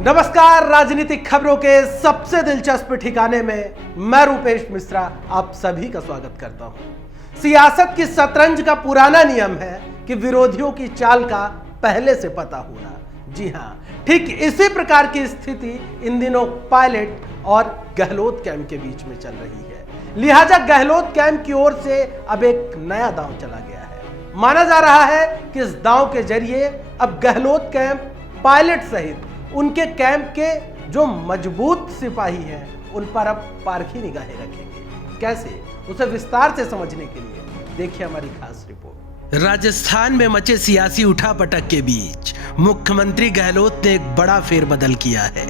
नमस्कार, राजनीतिक खबरों के सबसे दिलचस्प ठिकाने में मैं रूपेश मिश्रा आप सभी का स्वागत करता हूं। सियासत की शतरंज का पुराना नियम है कि विरोधियों की चाल का पहले से पता होना। जी हां, ठीक इसी प्रकार की स्थिति इन दिनों पायलट और गहलोत कैंप के बीच में चल रही है। लिहाजा गहलोत कैंप की ओर से अब एक नया दांव चला गया है। माना जा रहा है कि इस दांव के जरिए अब गहलोत कैंप पायलट सहित उनके कैंप के जो मजबूत सिपाही हैं उन पर अब पारखी निगाहें रखेंगे। कैसे, उसे विस्तार से समझने के लिए देखिए हमारी खास रिपोर्ट। राजस्थान में मचे सियासी उठापटक के बीच मुख्यमंत्री गहलोत ने एक बड़ा फेरबदल किया है।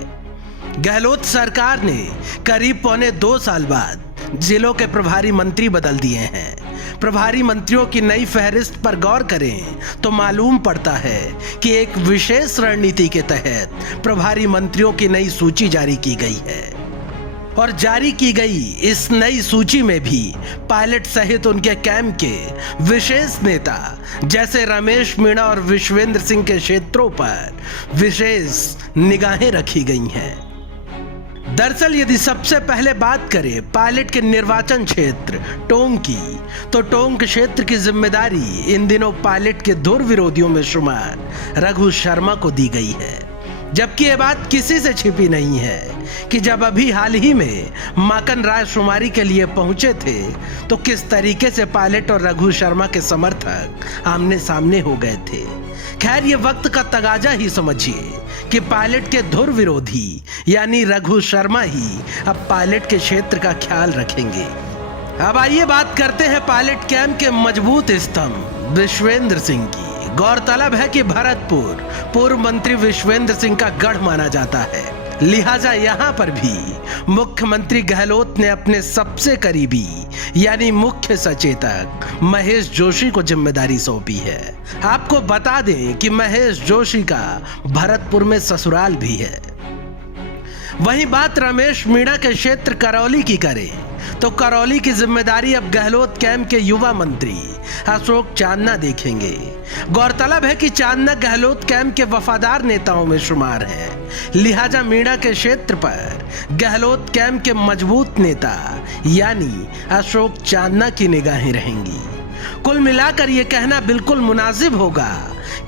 गहलोत सरकार ने करीब पौने 2 साल बाद जिलों के प्रभारी मंत्री बदल दिए हैं। प्रभारी मंत्रियों की नई फहरिस्त पर गौर करें तो मालूम पड़ता है कि एक विशेष रणनीति के तहत प्रभारी मंत्रियों की नई सूची जारी की गई है और जारी की गई इस नई सूची में भी पायलट सहित उनके कैंप के विशेष नेता जैसे रमेश मीणा और विश्वेंद्र सिंह के क्षेत्रों पर विशेष निगाहें रखी गई हैं। दरअसल यदि सबसे पहले बात करें पायलट के निर्वाचन क्षेत्र टोंक की, तो टोंक क्षेत्र की जिम्मेदारी इन दिनों पायलट के धुर विरोधियों में शुमार रघु शर्मा को दी गई है। जबकि यह बात किसी से छिपी नहीं है कि जब अभी हाल ही में माकन राय शुमारी के लिए पहुंचे थे तो किस तरीके से पायलट और रघु शर्मा के समर्थक आमने सामने हो गए थे। खैर, ये वक्त का तगाजा ही समझिए कि पायलट के धुर विरोधी यानी रघु शर्मा ही अब पायलट के क्षेत्र का ख्याल रखेंगे। अब आइए बात करते हैं पायलट कैंप के मजबूत स्तंभ विश्वेंद्र सिंह की। गौरतलब है कि भरतपुर पूर्व मंत्री विश्वेंद्र सिंह का गढ़ माना जाता है। लिहाजा यहां पर भी मुख्यमंत्री गहलोत ने अपने सबसे करीबी यानी मुख्य सचेतक महेश जोशी को जिम्मेदारी सौंपी है। आपको बता दें कि महेश जोशी का भरतपुर में ससुराल भी है। वहीं बात रमेश मीणा के क्षेत्र करौली की करें तो करौली की जिम्मेदारी अब गहलोत कैंप के युवा मंत्री अशोक चांदना देखेंगे। गौरतलब है कि चांदना गहलोत कैंप के वफादार नेताओं में शुमार है। लिहाजा मीणा के क्षेत्र पर गहलोत कैंप के मजबूत नेता यानी अशोक चांदना की निगाहें रहेंगी। कुल मिलाकर यह कहना बिल्कुल मुनासिब होगा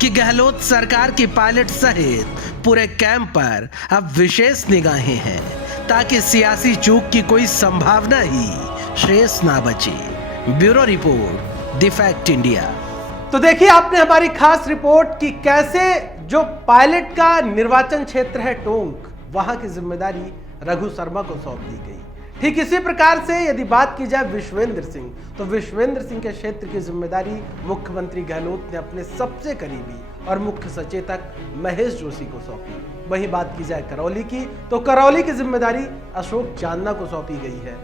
कि गहलोत सरकार की पायलट सहित पूरे कैंप पर अब विशेष निगाहें हैं ताकि सियासी चूक की कोई संभावना ही शेष ना बचे। Bureau report, the fact India. तो देखिए आपने हमारी खास रिपोर्ट की कैसे जो पायलट का निर्वाचन क्षेत्र है टोंक, वहां की जिम्मेदारी रघु शर्मा को सौंप दी गई। ठीक इसी प्रकार से यदि बात की जाए विश्वेंद्र सिंह, तो विश्वेंद्र सिंह के क्षेत्र की जिम्मेदारी मुख्यमंत्री गहलोत ने अपने सबसे करीबी और मुख्य सचेतक महेश जोशी को सौंपी। वही बात की जाए करौली की, तो करौली की जिम्मेदारी अशोक चांदना को सौंपी गई है,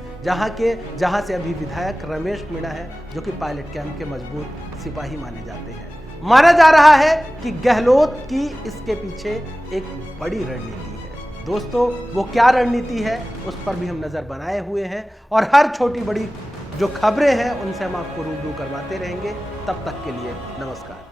जहां से अभी विधायक रमेश मीणा है जो कि पायलट कैंप के मजबूत सिपाही माने जाते हैं। माना जा रहा है कि गहलोत की इसके पीछे एक बड़ी रणनीति है। दोस्तों, वो क्या रणनीति है उस पर भी हम नजर बनाए हुए हैं और हर छोटी बड़ी जो खबरें हैं उनसे हम आपको रूबरू करवाते रहेंगे। तब तक के लिए नमस्कार।